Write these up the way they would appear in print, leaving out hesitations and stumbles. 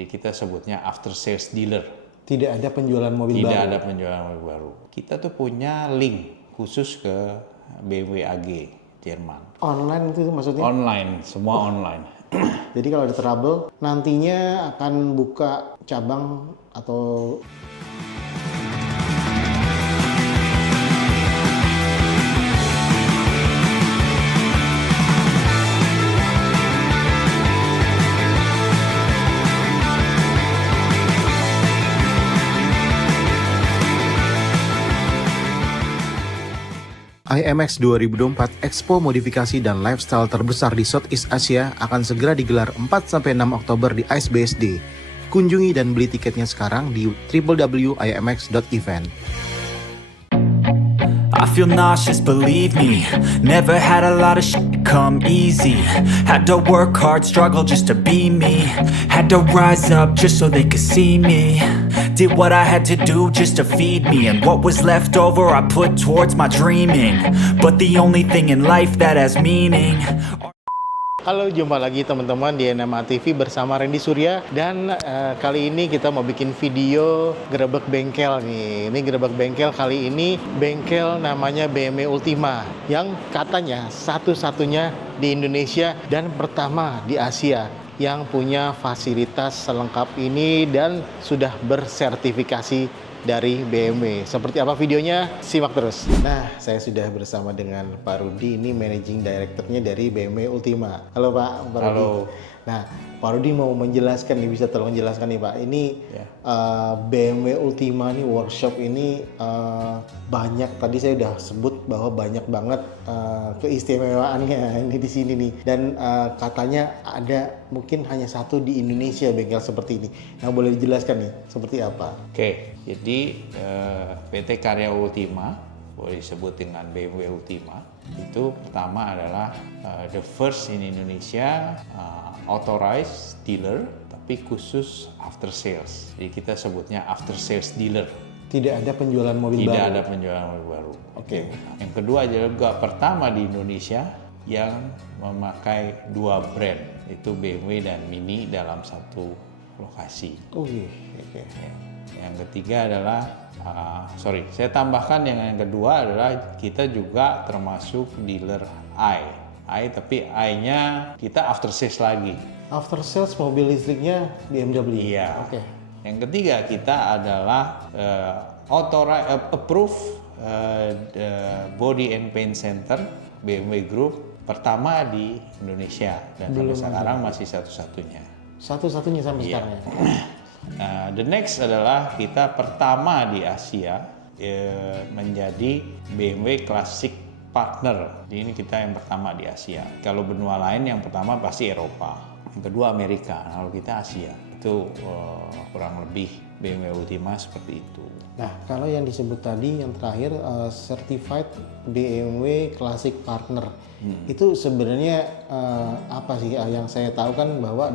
Jadi kita sebutnya after sales dealer. Tidak ada penjualan mobil baru? Tidak ada penjualan mobil baru. Kita tuh punya link khusus ke BMW AG Jerman. Online itu maksudnya? Online, semua online. Jadi kalau ada trouble, nantinya akan buka cabang atau... IMX 2024 Expo Modifikasi dan Lifestyle terbesar di Southeast Asia akan segera digelar 4-6 Oktober di ICE BSD. Kunjungi dan beli tiketnya sekarang di www.imx.event. I feel nauseous, believe me. Never had a lot of shit come easy. Had to work hard, struggle just to be me. Had to rise up just so they could see me. Did what I had to do just to feed me. And what was left over I put towards my dreaming. But the only thing in life that has meaning. Halo, jumpa lagi teman-teman di NMA TV bersama Randy Surya. Dan kali ini kita mau bikin video gerebek bengkel nih. Ini gerebek bengkel kali ini bengkel namanya BMW Ultima, yang katanya satu-satunya di Indonesia dan pertama di Asia yang punya fasilitas selengkap ini dan sudah bersertifikasi dari BMW. Seperti apa videonya? Simak terus. Nah, saya sudah bersama dengan Pak Rudi, ini Managing Director-nya dari BMW Ultima. Halo Pak. Halo. Nah, Pak Rudi mau menjelaskan nih, bisa tolong jelaskan nih Pak. Ini BMW Ultima nih, workshop ini banyak, tadi saya udah sebut bahwa banyak banget keistimewaannya ini di sini nih. Dan katanya ada mungkin hanya satu di Indonesia bengkel seperti ini. Nah, boleh dijelaskan nih seperti apa? Oke, jadi PT Karya Ultima, boleh disebut dengan BMW Ultima, itu pertama adalah the first in Indonesia authorized dealer, tapi khusus after sales. Jadi kita sebutnya after sales dealer. Tidak ada penjualan mobil baru? Tidak ada penjualan mobil baru. Oke. Yang kedua juga pertama di Indonesia yang memakai dua brand, itu BMW dan Mini dalam satu lokasi. Oke. Yang ketiga adalah, saya tambahkan yang kedua adalah kita juga termasuk dealer tapi I-nya kita after sales lagi. After sales mobil listriknya BMW? Iya. Oke. Yang ketiga kita adalah approved body and paint center BMW Group pertama di Indonesia dan sampai sekarang masih satu-satunya. Satu-satunya sampai sekarang ya? The next adalah kita pertama di Asia menjadi BMW Classic Partner. Jadi ini kita yang pertama di Asia. Kalau benua lain yang pertama pasti Eropa, yang kedua Amerika. Kalau kita Asia itu kurang lebih BMW Ultima seperti itu. Nah, kalau yang disebut tadi yang terakhir Certified BMW Classic Partner, itu sebenarnya apa sih? Yang saya tahu kan bahwa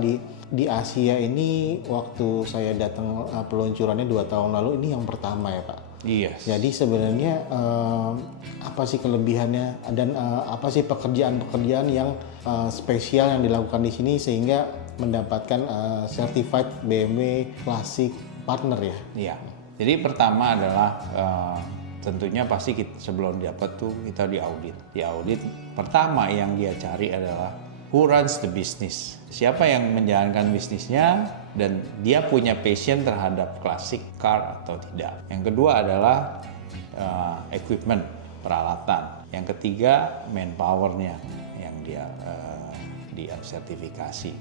di Asia ini waktu saya datang peluncurannya 2 tahun lalu ini yang pertama ya Pak. Iya. Jadi sebenarnya apa sih kelebihannya dan apa sih pekerjaan-pekerjaan yang spesial yang dilakukan di sini sehingga mendapatkan Certified BMW Classic Partner ya? Iya. Jadi pertama adalah tentunya pasti sebelum dapat tuh kita diaudit. Diaudit pertama yang dia cari adalah who runs the business. Siapa yang menjalankan bisnisnya dan dia punya passion terhadap classic car atau tidak. Yang kedua adalah equipment, peralatan. Yang ketiga manpowernya yang dia sertifikasi.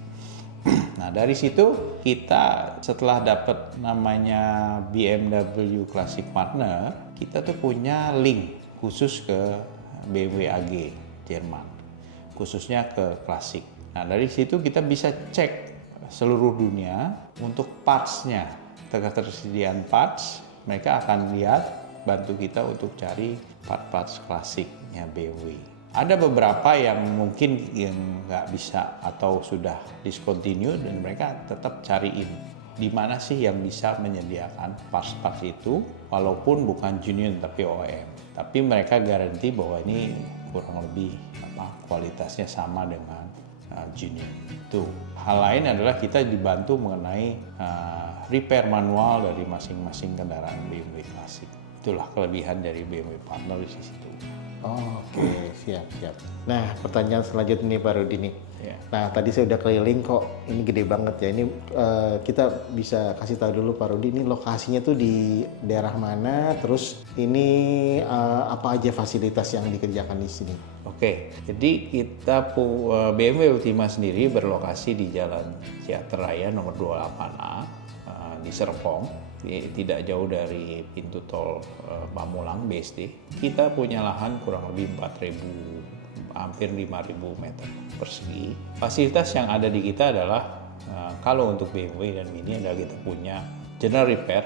Nah dari situ kita setelah dapat namanya BMW Classic Partner, kita tuh punya link khusus ke BMW AG Jerman, khususnya ke klasik. Nah dari situ kita bisa cek seluruh dunia untuk parts-nya, ketersediaan parts. Mereka akan lihat, bantu kita untuk cari part-parts klasiknya BMW. Ada beberapa yang mungkin yang nggak bisa atau sudah discontinue dan mereka tetap cariin di mana sih yang bisa menyediakan parts-parts itu walaupun bukan genuine tapi OEM. Tapi mereka garansi bahwa ini kurang lebih kualitasnya sama dengan genuine. Itu hal lain adalah kita dibantu mengenai repair manual dari masing-masing kendaraan BMW klasik. Itulah kelebihan dari BMW Partner di situ. Oh, oke, siap. Nah, pertanyaan selanjutnya nih Pak Rudi nih. Ya. Nah, tadi saya udah keliling kok, ini gede banget ya. Ini kita bisa kasih tahu dulu Pak Rudi, ini lokasinya tuh di daerah mana, terus ini apa aja fasilitas yang dikerjakan di sini? Oke, jadi kita BMW Ultima sendiri berlokasi di Jalan Ciater Raya nomor 28A di Serpong, tidak jauh dari pintu tol Pamulang BSD. Kita punya lahan kurang lebih 4.000, hampir 5.000 meter persegi. Fasilitas yang ada di kita adalah kalau untuk BMW dan Mini adalah kita punya general repair,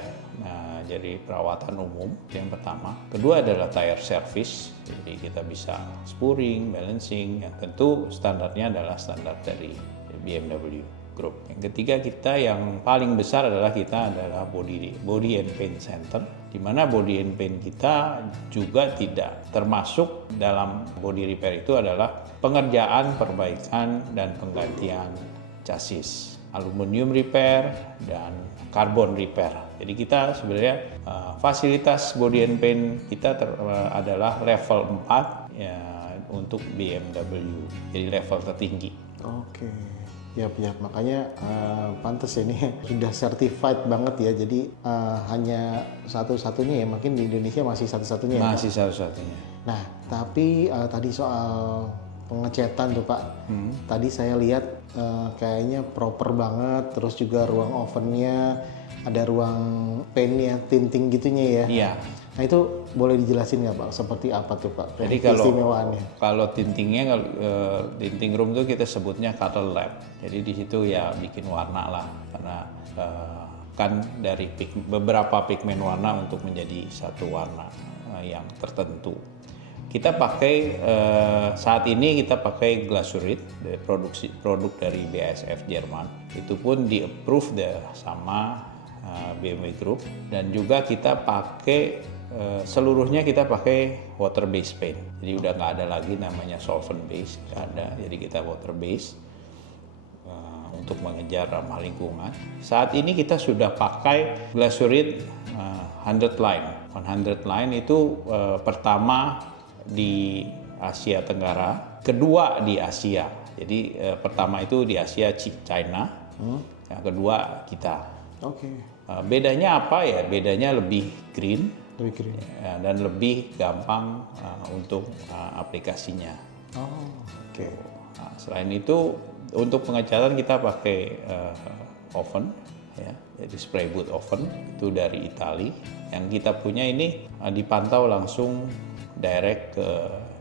jadi perawatan umum yang pertama. Kedua adalah tire service, jadi kita bisa spuring, balancing, yang tentu standarnya adalah standar dari BMW Group. Yang ketiga kita yang paling besar adalah kita adalah body and paint center, di mana body and paint kita juga tidak termasuk dalam body repair itu adalah pengerjaan, perbaikan, dan penggantian chassis, aluminium repair, dan carbon repair. Jadi kita sebenarnya fasilitas body and paint kita adalah level 4 ya, untuk BMW, jadi level tertinggi. Oke. Ya, makanya pantas ya ini sudah certified banget ya. Jadi hanya satu-satunya ya, mungkin di Indonesia masih satu-satunya. Masih satu-satunya. Nah, tapi tadi soal pengecetan tuh Pak. Tadi saya lihat kayaknya proper banget, terus juga ruang ovennya, ada ruang paintnya, tinting gitunya ya. Iya. Nah itu boleh dijelasin nggak Pak? Seperti apa tuh Pak? Jadi kalau tintingnya, tinting room itu kita sebutnya color lab. Jadi di situ ya bikin warna lah, karena kan dari beberapa pigmen warna untuk menjadi satu warna yang tertentu. Kita pakai saat ini kita pakai glasurit, produk dari BASF Jerman. Itu pun di-approve sama BMW Group, dan juga kita pakai seluruhnya kita pakai water based paint. Jadi udah nggak ada lagi namanya solvent based, nggak ada. Jadi kita water based untuk mengejar ramah lingkungan. Saat ini kita sudah pakai glasurit 100 line. 100 line itu pertama di Asia Tenggara, kedua di Asia. Jadi pertama itu di Asia China, yang kedua kita. Oke. Bedanya apa ya? Bedanya lebih green. Ya, dan lebih gampang untuk aplikasinya. Oh, oke. Nah, selain itu untuk pengecatan kita pakai oven, ya, jadi spray wood oven itu dari Italia. Yang kita punya ini dipantau langsung direct ke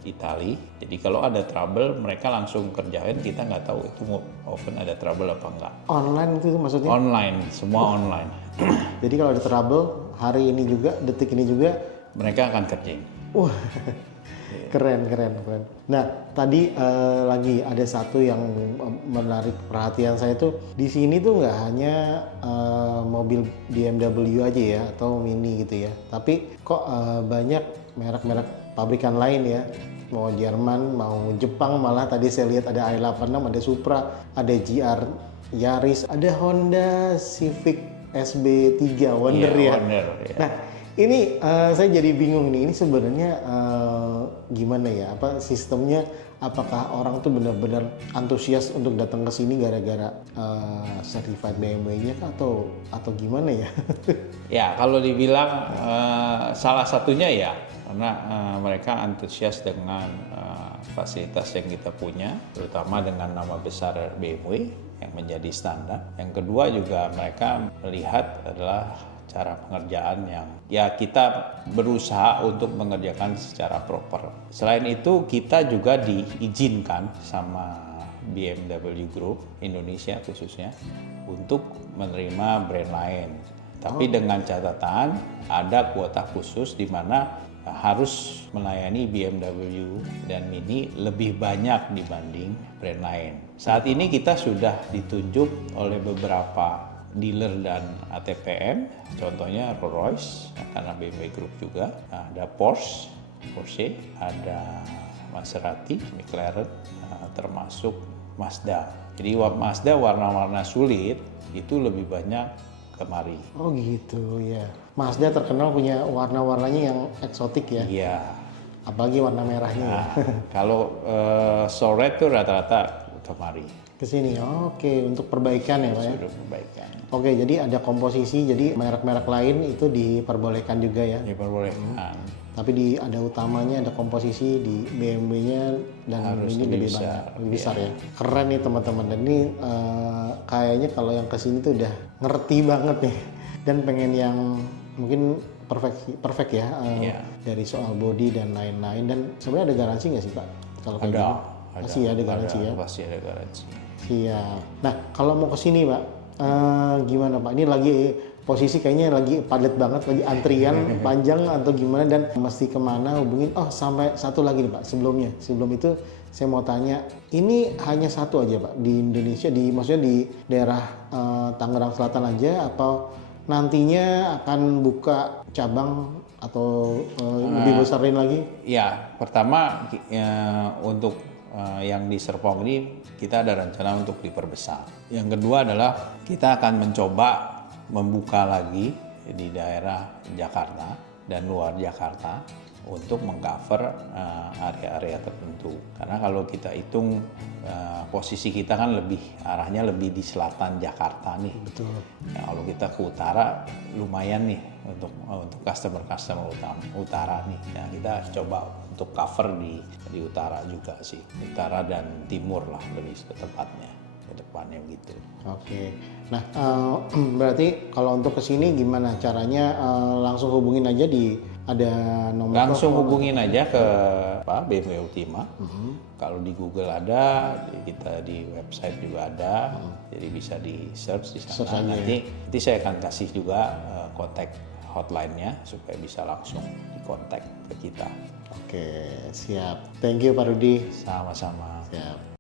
Italia. Jadi kalau ada trouble mereka langsung kerjain, kita nggak tahu itu oven ada trouble apa enggak. Online itu maksudnya? Online, semua online. Jadi kalau ada trouble hari ini juga, detik ini juga mereka akan kerjain. Wah, keren. Nah, tadi lagi ada satu yang menarik perhatian saya tuh, di sini tuh nggak hanya mobil BMW aja ya atau Mini gitu ya, tapi kok banyak merek-merek pabrikan lain ya, mau Jerman, mau Jepang, malah tadi saya lihat ada i86, ada Supra, ada GR Yaris, ada Honda Civic SB3 Wonder ya. Wonder, ya. Nah, ini saya jadi bingung nih. Ini sebenarnya gimana ya? Apa sistemnya? Apakah orang tuh benar-benar antusias untuk datang ke sini gara-gara certified BMW-nya atau gimana ya? Ya, kalau dibilang salah satunya ya karena mereka antusias dengan fasilitas yang kita punya, terutama dengan nama besar BMW yang menjadi standar. Yang kedua juga mereka melihat adalah cara pengerjaan yang ya kita berusaha untuk mengerjakan secara proper. Selain itu kita juga diizinkan sama BMW Group Indonesia khususnya untuk menerima brand lain. Tapi dengan catatan ada kuota khusus di mana harus melayani BMW dan Mini lebih banyak dibanding brand lain. Saat ini kita sudah ditunjuk oleh beberapa dealer dan ATPM, contohnya Rolls-Royce, karena BMW Group juga, ada Porsche, ada Maserati, McLaren, termasuk Mazda. Jadi Mazda warna-warna sulit itu lebih banyak kemari. Oh gitu ya. Mazda terkenal punya warna-warnanya yang eksotik ya. Iya. Apalagi warna merahnya. Ya. Nah, kalau Soret tuh rata-rata kemari. Kesini, oke, untuk perbaikan ya Pak ya. Sudah perbaikan. Oke, jadi ada komposisi, jadi merek-merek lain itu diperbolehkan juga ya. Diperbolehkan. Tapi ada utamanya ada komposisi di BMW-nya dan Harus ini lebih lebih besar, banyak, lebih besar ya. Keren nih teman-teman. Dan ini kayaknya kalau yang kesini tuh udah ngerti banget nih dan pengen yang mungkin perfect ya Iya. dari soal body dan lain-lain. Dan sebenarnya ada garansi nggak sih Pak? Kalau kayak Ada. gini? Pasti ya ada garansi ya. Pasti ada garansi. Siap. Nah, kalau mau ke sini, Pak, gimana, Pak? Ini lagi posisi kayaknya lagi padat banget, lagi antrian panjang atau gimana dan mesti kemana hubungin? Oh, sampai satu lagi nih, Pak. Sebelum itu saya mau tanya, ini hanya satu aja, Pak, di Indonesia, maksudnya di daerah Tangerang Selatan aja, atau nantinya akan buka cabang atau lebih besarin lagi? Ya, pertama untuk yang di Serpong ini kita ada rencana untuk diperbesar. Yang kedua adalah kita akan mencoba membuka lagi di daerah Jakarta dan luar Jakarta untuk mengcover area-area tertentu. Karena kalau kita hitung posisi kita kan arahnya lebih di selatan Jakarta nih. Betul. Ya, kalau kita ke utara lumayan nih untuk customer utara nih. Ya, kita coba untuk cover di utara juga sih, utara dan timur lah lebih tepatnya, ke depannya gitu. Oke, nah berarti kalau untuk kesini gimana caranya? Langsung hubungin aja ada nomor Langsung telepon? hubungin aja ke BMW Ultima. Kalau di Google ada, kita di website juga ada, jadi bisa di search di Search sana. aja Nanti saya akan kasih juga kontak hotline-nya supaya bisa langsung dikontak ke kita. Oke, siap. Thank you Pak Rudi. Sama-sama. Siap.